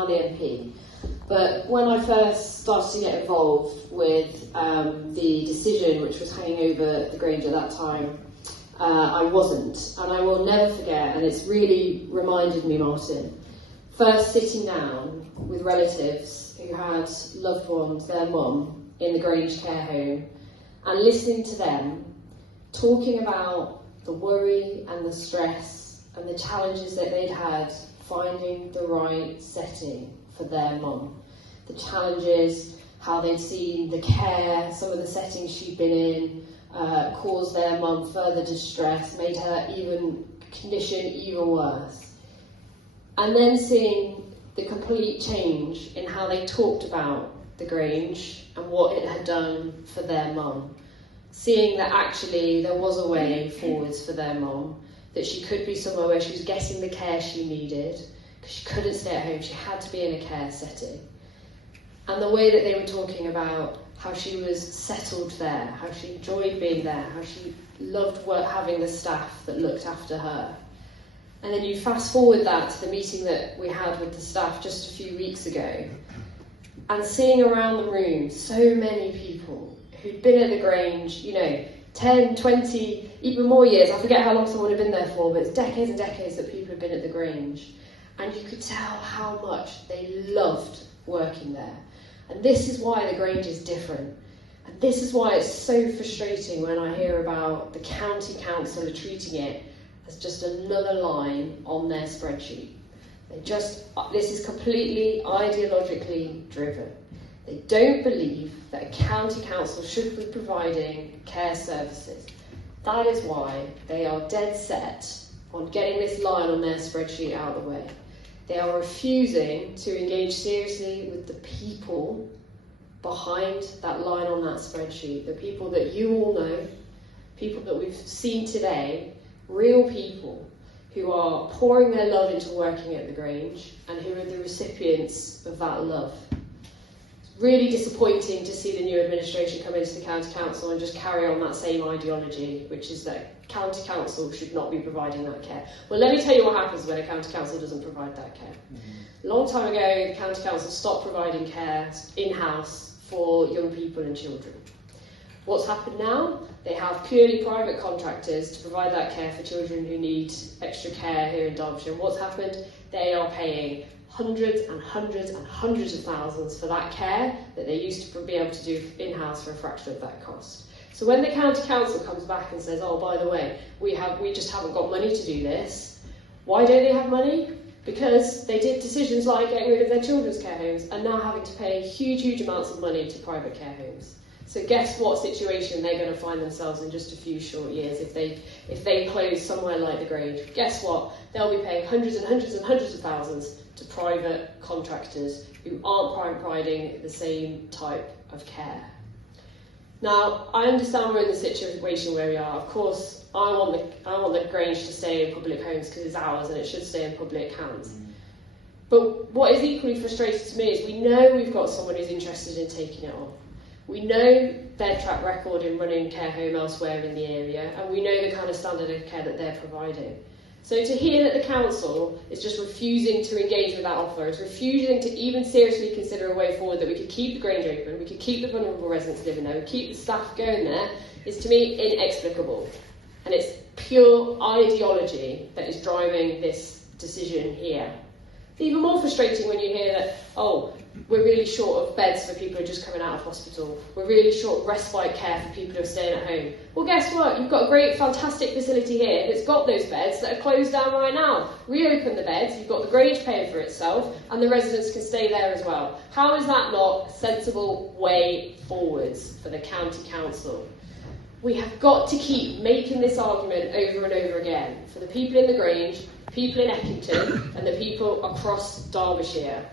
now the MP. But when I first started to get involved with the decision which was hanging over the Grange at that time, I wasn't. And I will never forget, and it's really reminded me, Martin, first sitting down with relatives who had loved ones, their mum, in the Grange care home, and listening to them talking about the worry and the stress and the challenges that they'd had finding the right setting for their mum. The challenges, how they'd seen the care, some of the settings she'd been in, caused their mum further distress, made her condition even worse. And then seeing the complete change in how they talked about the Grange and what it had done for their mum. Seeing that actually there was a way forwards for their mum, that she could be somewhere where she was getting the care she needed, because she couldn't stay at home, she had to be in a care setting. And the way that they were talking about how she was settled there, how she enjoyed being there, how she loved having the staff that looked after her. And then you fast forward that to the meeting that we had with the staff just a few weeks ago, and seeing around the room so many people who'd been at the Grange, 10, 20, even more years. I forget how long someone had been there for, but it's decades and decades that people had been at the Grange. And you could tell how much they loved working there. And this is why the Grange is different. And this is why it's so frustrating when I hear about the county council are treating it as just another line on their spreadsheet. This is completely ideologically driven. They don't believe that a county council should be providing care services. That is why they are dead set on getting this line on their spreadsheet out of the way. They are refusing to engage seriously with the people behind that line on that spreadsheet, the people that you all know, people that we've seen today, real people who are pouring their love into working at the Grange and who are the recipients of that love. It's really disappointing to see the new administration come into the county council and just carry on that same ideology, which is that county council should not be providing that care. Well, let me tell you what happens when a county council doesn't provide that care. A long time ago, the county council stopped providing care in-house for young people and children. What's happened now? They have purely private contractors to provide that care for children who need extra care here in Derbyshire. And what's happened? They are paying hundreds and hundreds and hundreds of thousands for that care that they used to be able to do in-house for a fraction of that cost. So when the county council comes back and says, oh, by the way, we just haven't got money to do this, why don't they have money? Because they did decisions like getting rid of their children's care homes and now having to pay huge, huge amounts of money to private care homes. So guess what situation they're going to find themselves in just a few short years if they close somewhere like the Grange. Guess what? They'll be paying hundreds and hundreds and hundreds of thousands to private contractors who aren't providing the same type of care. Now, I understand we're in the situation where we are. Of course, I want the Grange to stay in public homes because it's ours and it should stay in public hands. But what is equally frustrating to me is we know we've got someone who's interested in taking it on. We know their track record in running care home elsewhere in the area, and we know the kind of standard of care that they're providing. So to hear that the council is just refusing to engage with that offer, is refusing to even seriously consider a way forward that we could keep the Grange open, we could keep the vulnerable residents living there, we keep the staff going there, is to me inexplicable. And it's pure ideology that is driving this decision here. It's even more frustrating when you hear that, oh, we're really short of beds for people who are just coming out of hospital. We're really short of respite care for people who are staying at home. Well, guess what? You've got a great, fantastic facility here that's got those beds that are closed down right now. Reopen the beds, you've got the Grange paying for itself, and the residents can stay there as well. How is that not a sensible way forwards for the county council? We have got to keep making this argument over and over again for the people in the Grange, people in Eckington, and the people across Derbyshire.